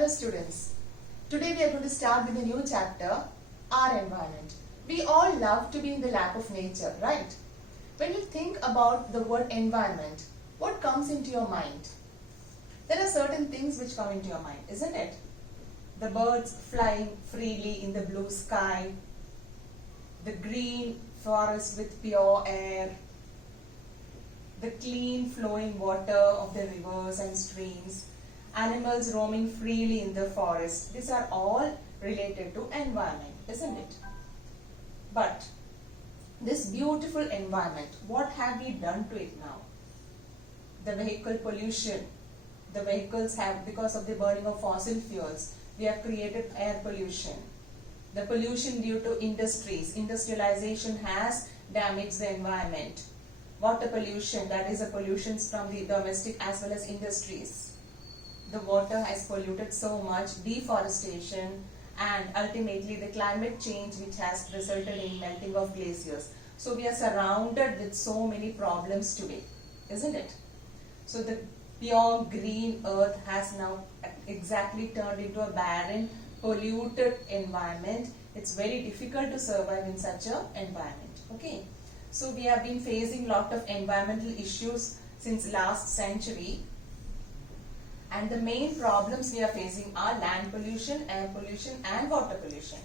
Hello students. Today we are going to start with a new chapter, our environment. We all love to be in the lap of nature, right? When you think about the word environment, what comes into your mind? There are certain things which come into your mind, isn't it? The birds flying freely in the blue sky, the green forest with pure air, the clean flowing water of the rivers and streams, animals roaming freely in the forest. These are all related to environment, isn't it? But this beautiful environment, what have we done to it now? The vehicle pollution. The vehicles have, because of the burning of fossil fuels, we have created air pollution. The pollution due to industries. Industrialization has damaged the environment. Water pollution, that is the pollutions from the domestic as well as industries. The water has polluted so much, deforestation, and ultimately the climate change which has resulted in melting of glaciers. So we are surrounded with so many problems today, isn't it? So the pure green earth has now exactly turned into a barren, polluted environment. It's very difficult to survive in such an environment. Okay. So we have been facing lot of environmental issues since last century. And the main problems we are facing are land pollution, air pollution and water pollution.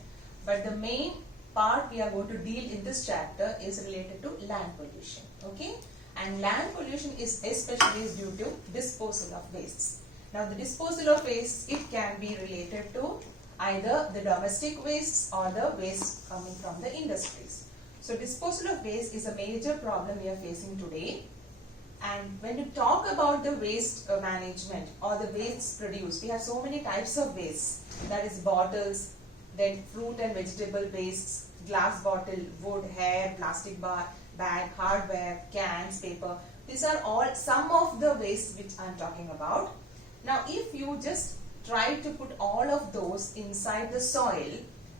But the main part we are going to deal in this chapter is related to land pollution. Okay? And land pollution is especially due to disposal of wastes. Now the disposal of wastes, it can be related to either the domestic wastes or the waste coming from the industries. So disposal of waste is a major problem we are facing today. And when you talk about the waste management or the wastes produced, we have so many types of wastes. That is bottles, then fruit and vegetable wastes, glass bottle, wood, hair, plastic bag, hardware, cans, paper. These are all some of the wastes which I am talking about. Now if you just try to put all of those inside the soil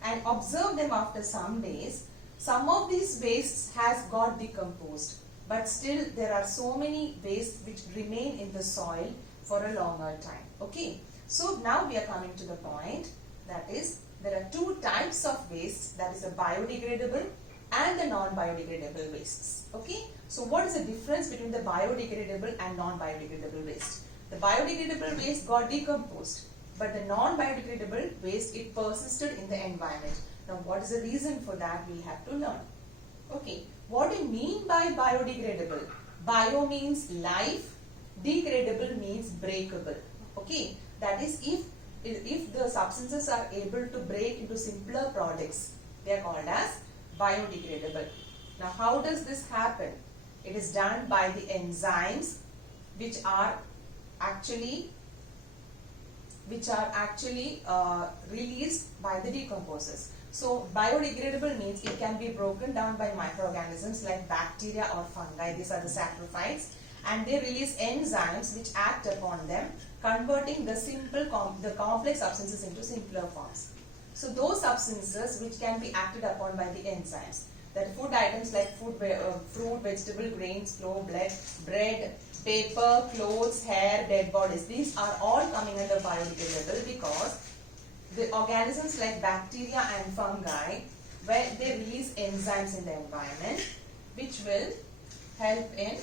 and observe them after some days, some of these wastes has got decomposed. But still there are so many wastes which remain in the soil for a longer time. Okay. So now we are coming to the point, that is there are two types of wastes, that is the biodegradable and the non-biodegradable wastes. Okay. So what is the difference between the biodegradable and non-biodegradable waste? The biodegradable waste got decomposed, but the non-biodegradable waste, it persisted in the environment. Now what is the reason for that, we have to learn. Okay. What do you mean by biodegradable? Bio means life, degradable means breakable. Okay, that is if the substances are able to break into simpler products, they are called as biodegradable. Now how does this happen? It is done by the enzymes which are actually released by the decomposers. So biodegradable means it can be broken down by microorganisms like bacteria or fungi. These are the saprophytes, and they release enzymes which act upon them, converting the complex substances into simpler forms. So those substances which can be acted upon by the enzymes, that food items like fruit, vegetable, grains, flour, bread, paper, clothes, hair, dead bodies, these are all coming under biodegradable because the organisms like bacteria and fungi, where they release enzymes in the environment which will help in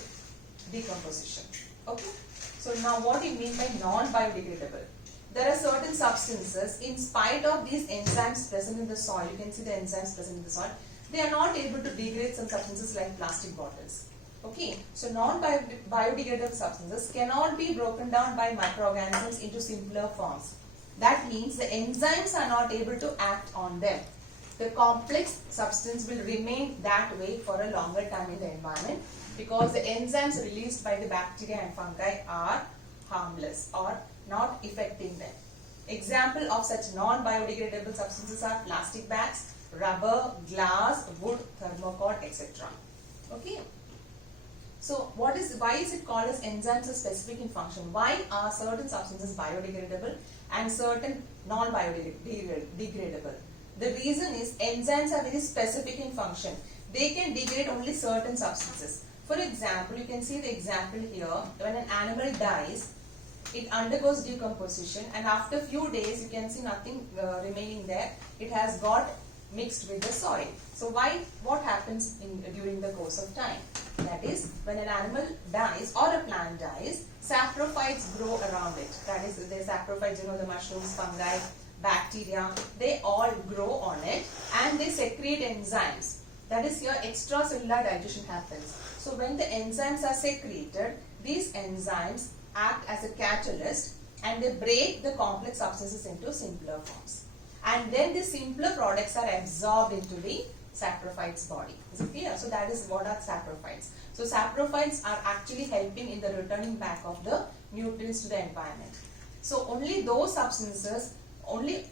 decomposition. Okay. So now what do you mean by non-biodegradable? There are certain substances, in spite of these enzymes present in the soil, you can see the enzymes present in the soil, they are not able to degrade some substances like plastic bottles. Okay. So non-biodegradable substances cannot be broken down by microorganisms into simpler forms. That means the enzymes are not able to act on them. The complex substance will remain that way for a longer time in the environment because the enzymes released by the bacteria and fungi are harmless or not affecting them. Example of such non-biodegradable substances are plastic bags, rubber, glass, wood, thermocol, etc. Okay. So why is it called as enzymes are specific in function? Why are certain substances biodegradable and certain non-biodegradable? The reason is enzymes are very specific in function. They can degrade only certain substances. For example, you can see the example here. When an animal dies, it undergoes decomposition, and after few days you can see nothing remaining there. It has got mixed with the soil. So what happens during the course of time? That is, when an animal dies or a plant dies, saprophytes grow around it. That is, the saprophytes, the mushrooms, fungi, bacteria, they all grow on it and they secrete enzymes. That is, here extracellular digestion happens. So when the enzymes are secreted, these enzymes act as a catalyst and they break the complex substances into simpler forms. And then the simpler products are absorbed into the saprophytes body. Is it clear? So that is what are saprophytes. So saprophytes are actually helping in the returning back of the nutrients to the environment. So only those substances, only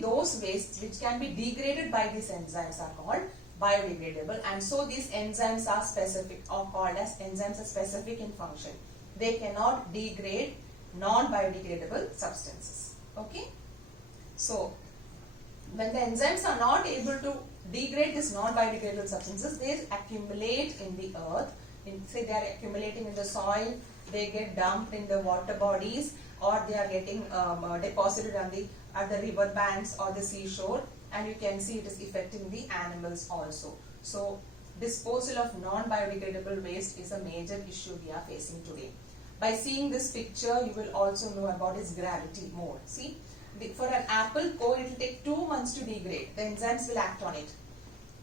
those wastes which can be degraded by these enzymes are called biodegradable, and so these enzymes are specific, or called as enzymes are specific in function. They cannot degrade non-biodegradable substances. Okay? So when the enzymes are not able to degrade these non-biodegradable substances, they accumulate in the earth. Say they are accumulating in the soil, they get dumped in the water bodies, or they are getting deposited at the river banks or the seashore, and you can see it is affecting the animals also. So disposal of non-biodegradable waste is a major issue we are facing today. By seeing this picture, you will also know about its gravity more. See, for an apple core, it will take 2 months to degrade. The enzymes will act on it.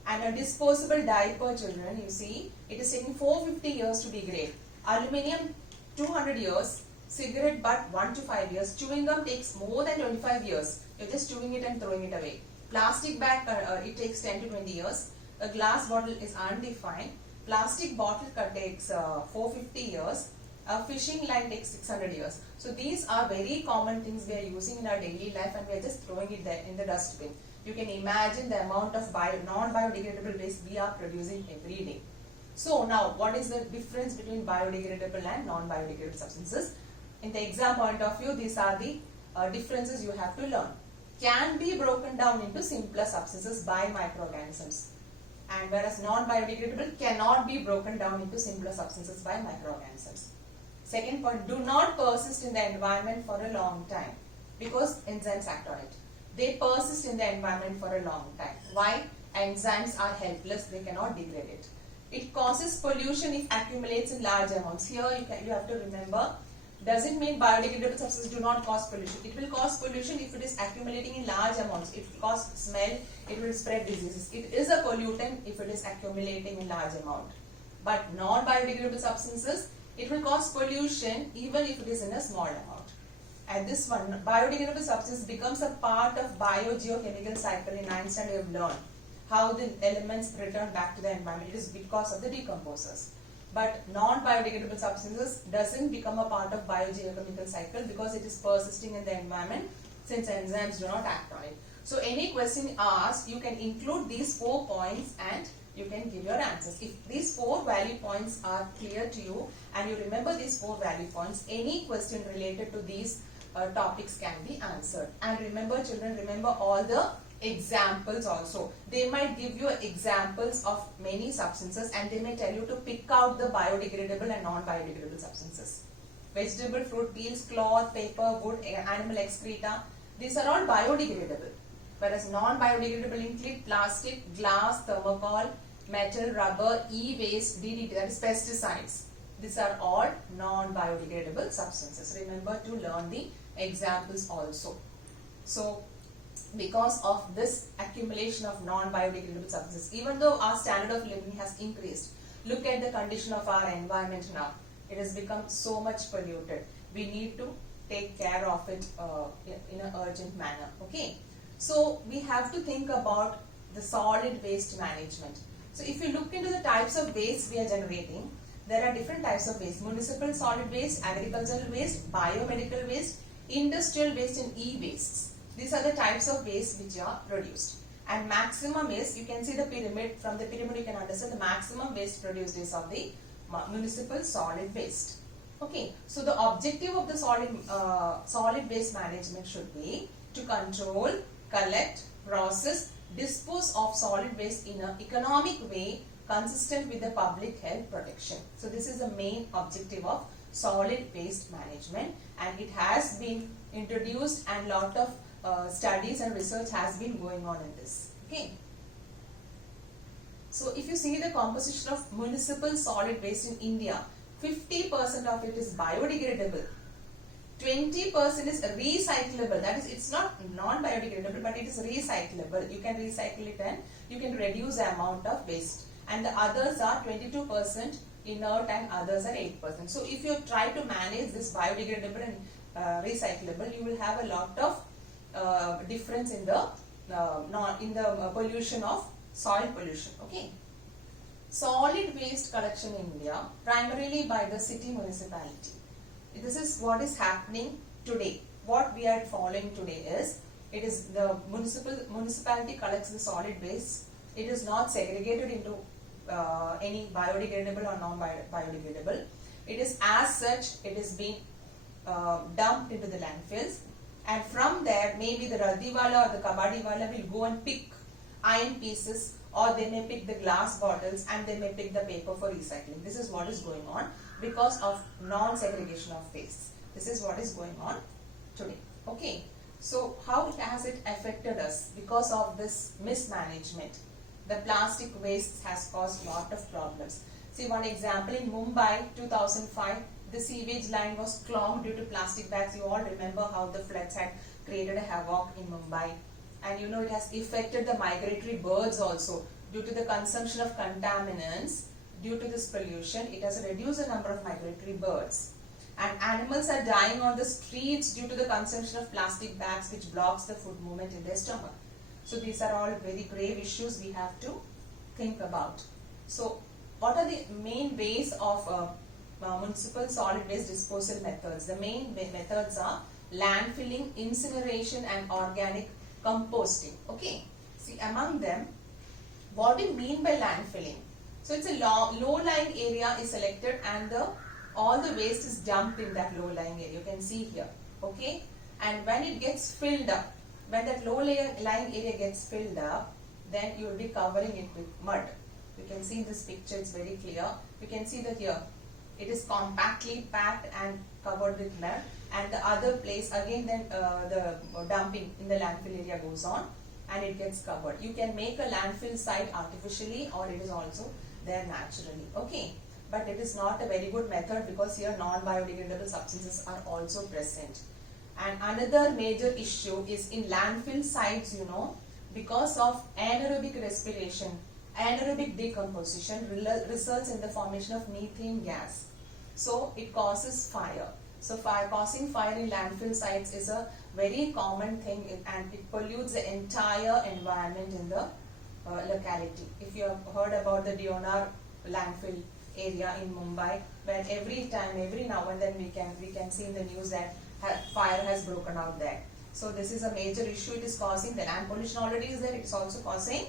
And a disposable diaper, children, you see, it is taking 450 years to degrade. Aluminium, 200 years. Cigarette butt, 1 to 5 years. Chewing gum takes more than 25 years. You're just chewing it and throwing it away. Plastic bag, it takes 10 to 20 years. A glass bottle is undefined. Plastic bottle takes 450 years. A fishing line takes 600 years. So these are very common things we are using in our daily life, and we are just throwing it there in the dustbin. You can imagine the amount of non-biodegradable waste we are producing every day. So now, what is the difference between biodegradable and non-biodegradable substances? In the exam point of view, these are the differences you have to learn. Can be broken down into simpler substances by microorganisms, and whereas non-biodegradable cannot be broken down into simpler substances by microorganisms. Second point, do not persist in the environment for a long time because enzymes act on it. They persist in the environment for a long time. Why? Enzymes are helpless, they cannot degrade it. It causes pollution if accumulates in large amounts. Here you have to remember, doesn't mean biodegradable substances do not cause pollution. It will cause pollution if it is accumulating in large amounts. It will cause smell, it will spread diseases. It is a pollutant if it is accumulating in large amount. But non-biodegradable substances, it will cause pollution even if it is in a small amount. And this one, biodegradable substance becomes a part of biogeochemical cycle. In 9th standard, you have learned how the elements return back to the environment. It is because of the decomposers. But non-biodegradable substances doesn't become a part of biogeochemical cycle because it is persisting in the environment since enzymes do not act on it. So any question asked, you can include these 4 points and you can give your answers. If these 4 value points are clear to you and you remember these 4 value points, any question related to these topics can be answered. And remember, children, remember all the examples also. They might give you examples of many substances and they may tell you to pick out the biodegradable and non-biodegradable substances. Vegetable, fruit, peels, cloth, paper, wood, animal excreta, these are all biodegradable. Whereas non-biodegradable include plastic, glass, thermocol, metal, rubber, e-waste, DDT, that is pesticides. These are all non-biodegradable substances. Remember to learn the examples also. So, because of this accumulation of non-biodegradable substances, even though our standard of living has increased, look at the condition of our environment now. It has become so much polluted. We need to take care of it in an urgent manner. Okay. So we have to think about the solid waste management. So if you look into the types of waste we are generating, there are different types of waste: municipal solid waste, agricultural waste, biomedical waste, industrial waste, and e-wastes. These are the types of waste which are produced. And maximum is, you can see the pyramid, from the pyramid you can understand the maximum waste produced is of the municipal solid waste. Okay, so the objective of the solid waste management should be to control, collect, process, dispose of solid waste in an economic way consistent with the public health protection. So this is the main objective of solid waste management, and it has been introduced and lot of studies and research has been going on in this. Okay. So if you see the composition of municipal solid waste in India, 50% of it is biodegradable, 20% is recyclable. That is, it's not non-biodegradable, but it is recyclable. You can recycle it and you can reduce the amount of waste. And the others are 22% inert and others are 8%. So if you try to manage this biodegradable and recyclable, you will have a lot of difference in the pollution of soil pollution. Okay. Solid waste collection in India primarily by the city municipality. This is what is happening today. What we are following today is, it is the municipality collects the solid waste. It is not segregated into any biodegradable or non-biodegradable. It is as such, it is being dumped into the landfills, and from there maybe the Raddiwala or the Kabadiwala will go and pick iron pieces, or they may pick the glass bottles, and they may pick the paper for recycling. This is what is going on because of non-segregation of waste. This is what is going on today. Okay. So how has it affected us? Because of this mismanagement, the plastic waste has caused lot of problems. See one example, in Mumbai 2005, the sewage line was clogged due to plastic bags. You all remember how the floods had created a havoc in Mumbai. And you know, it has affected the migratory birds also. Due to the consumption of contaminants, due to this pollution, it has reduced the number of migratory birds. And animals are dying on the streets due to the consumption of plastic bags, which blocks the food movement in their stomach. So these are all very grave issues we have to think about. So what are the main ways of municipal solid waste disposal methods? The main methods are landfilling, incineration and organic composting. Okay. See, among them, what do you mean by landfilling? So it's a low-lying area is selected, and all the waste is dumped in that low-lying area. You can see here. Okay. And when it gets filled up, when that low-lying area gets filled up, then you will be covering it with mud. You can see in this picture, it's very clear. You can see that here, it is compactly packed and covered with mud. And the other place, again then the dumping in the landfill area goes on and it gets covered. You can make a landfill site artificially, or it is also there naturally. Okay. But it is not a very good method because here non-biodegradable substances are also present. And another major issue is in landfill sites, you know, because of anaerobic respiration, anaerobic decomposition results in the formation of methane gas. So it causes fire. So causing fire in landfill sites is a very common thing, and it pollutes the entire environment in the locality. If you have heard about the Deonar landfill area in Mumbai, where every now and then we can see in the news that fire has broken out there. So this is a major issue. It is causing the land pollution already is there. It is also causing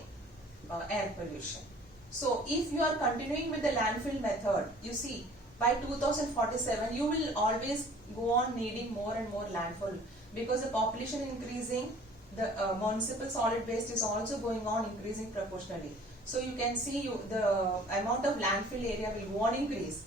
air pollution. So if you are continuing with the landfill method, you see, by 2047, you will always go on needing more and more landfill, because the population increasing, the municipal solid waste is also going on increasing proportionally. So you can see the amount of landfill area will go on increase.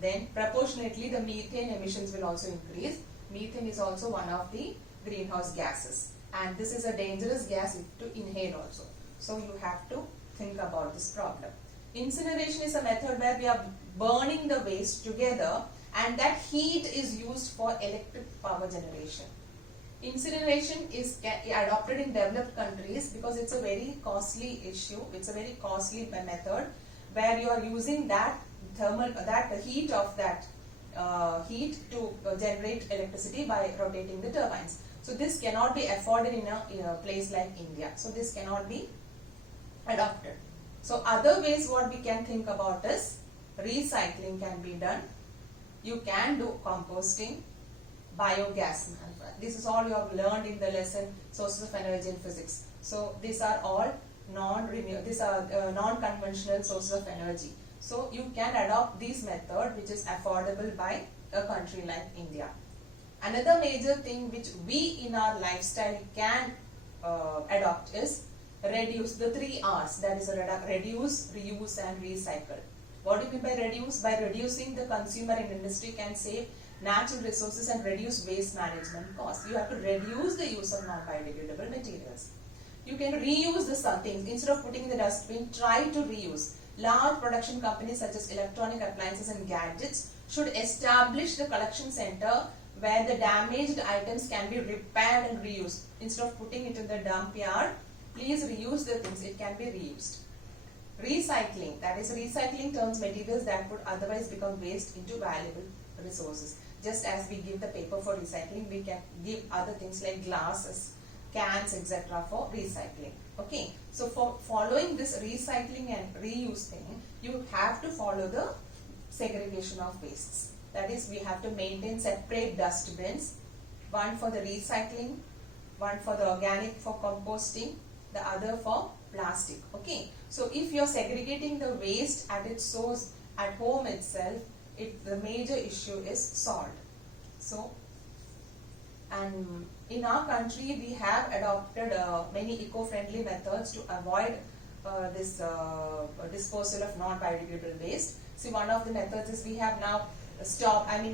Then proportionately the methane emissions will also increase. Methane is also one of the greenhouse gases, and this is a dangerous gas to inhale also. So you have to think about this problem. Incineration is a method where we are burning the waste together, and that heat is used for electric power generation. Incineration is adopted in developed countries because it's a very costly issue. It's a very costly method where you are using the heat of that heat to generate electricity by rotating the turbines. So this cannot be afforded in a place like India. So this cannot be adopted. So other ways what we can think about is recycling can be done. You can do composting, biogas. This is all you have learned in the lesson sources of energy in physics. So these are all non-conventional sources of energy. So you can adopt this method, which is affordable by a country like India. Another major thing which we in our lifestyle can adopt is reduce, the 3 R's, that is reduce, reuse and recycle. What do you mean by reduce? By reducing the consumer and industry can save natural resources and reduce waste management costs. You have to reduce the use of non-biodegradable materials. You can reuse the some things. Instead of putting in the dustbin, try to reuse. Large production companies such as electronic appliances and gadgets should establish the collection center where the damaged items can be repaired and reused. Instead of putting it in the dump yard, please reuse the things. It can be reused. Recycling, that is recycling turns materials that would otherwise become waste into valuable resources. Just as we give the paper for recycling, we can give other things like glasses, cans, etc. for recycling. Okay, so for following this recycling and reuse thing, you have to follow the segregation of wastes. That is, we have to maintain separate dustbins, one for the recycling, one for the organic for composting, the other for plastic. Okay, so if you are segregating the waste at its source at home itself, the major issue is solved. So, and in our country we have adopted many eco-friendly methods to avoid this disposal of non-biodegradable waste. See, one of the methods is we have now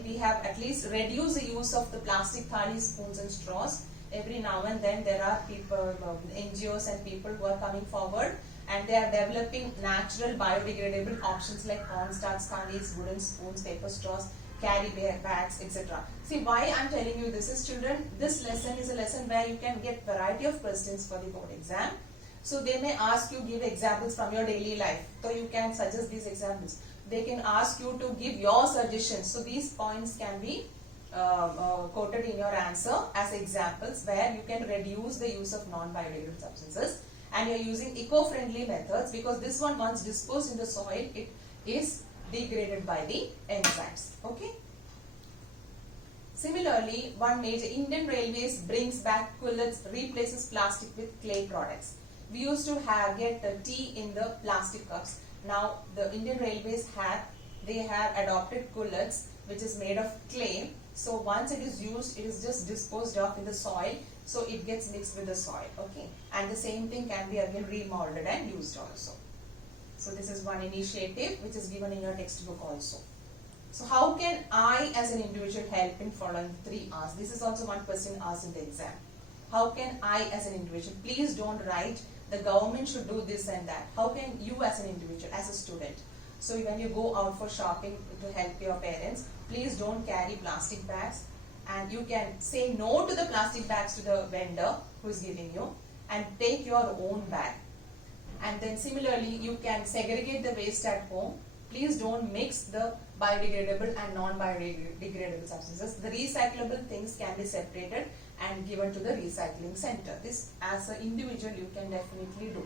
we have at least reduced the use of the plastic thali, spoons and straws. Every now and then there are people, NGOs and people who are coming forward and they are developing natural biodegradable options like cornstarch thalis, wooden spoons, paper straws, carry bags, etc. See, why I am telling you this is, children, this lesson is a lesson where you can get variety of questions for the board exam. So they may ask you give examples from your daily life. So you can suggest these examples. They can ask you to give your suggestions. So these points can be quoted in your answer as examples where you can reduce the use of non-biodegradable substances and you are using eco-friendly methods, because this one, once disposed in the soil, it is degraded by the enzymes. Okay. Similarly, one major Indian Railways brings back cullets, replaces plastic with clay products. We used to get the tea in the plastic cups. Now the Indian Railways have adopted cullets which is made of clay. So once it is used, it is just disposed of in the soil. So it gets mixed with the soil. Okay, and the same thing can be again remolded and used also. So this is one initiative which is given in your textbook also. So how can I as an individual help in following 3 R's? This is also one question asked in the exam. How can I as an individual? Please don't write the government should do this and that. How can you as an individual, as a student? So when you go out for shopping to help your parents, please don't carry plastic bags, and you can say no to the plastic bags to the vendor who is giving you and take your own bag. And then similarly, you can segregate the waste at home. Please don't mix the biodegradable and non-biodegradable substances. The recyclable things can be separated and given to the recycling center. This as an individual you can definitely do.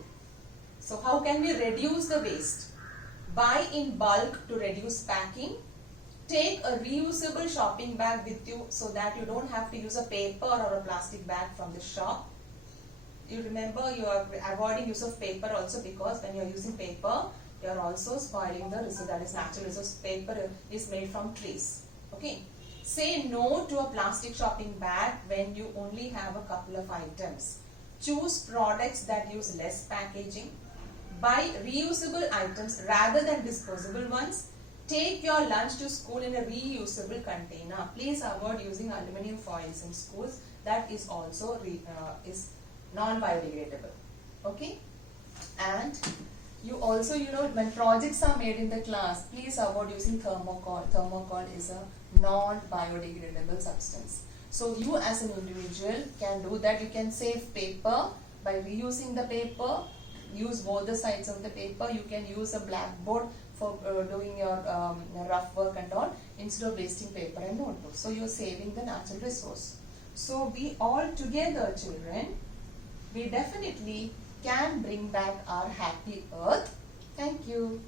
So how can we reduce the waste? Buy in bulk to reduce packing. Take a reusable shopping bag with you so that you don't have to use a paper or a plastic bag from the shop. You remember, you are avoiding use of paper also, because when you are using paper, you are also spoiling the resource, that is natural resource. Paper is made from trees. Okay. Say no to a plastic shopping bag when you only have a couple of items. Choose products that use less packaging. Buy reusable items rather than disposable ones. Take your lunch to school in a reusable container. Please avoid using aluminum foils in schools. That is also is non-biodegradable. Okay. And you also, when projects are made in the class, please avoid using thermocol. Thermocol is a non-biodegradable substance. So you as an individual can do that. You can save paper by reusing the paper. Use both the sides of the paper. You can use a blackboard for doing your rough work and all, instead of wasting paper and notebooks. So you are saving the natural resource. So we all together, children, we definitely can bring back our happy earth. Thank you.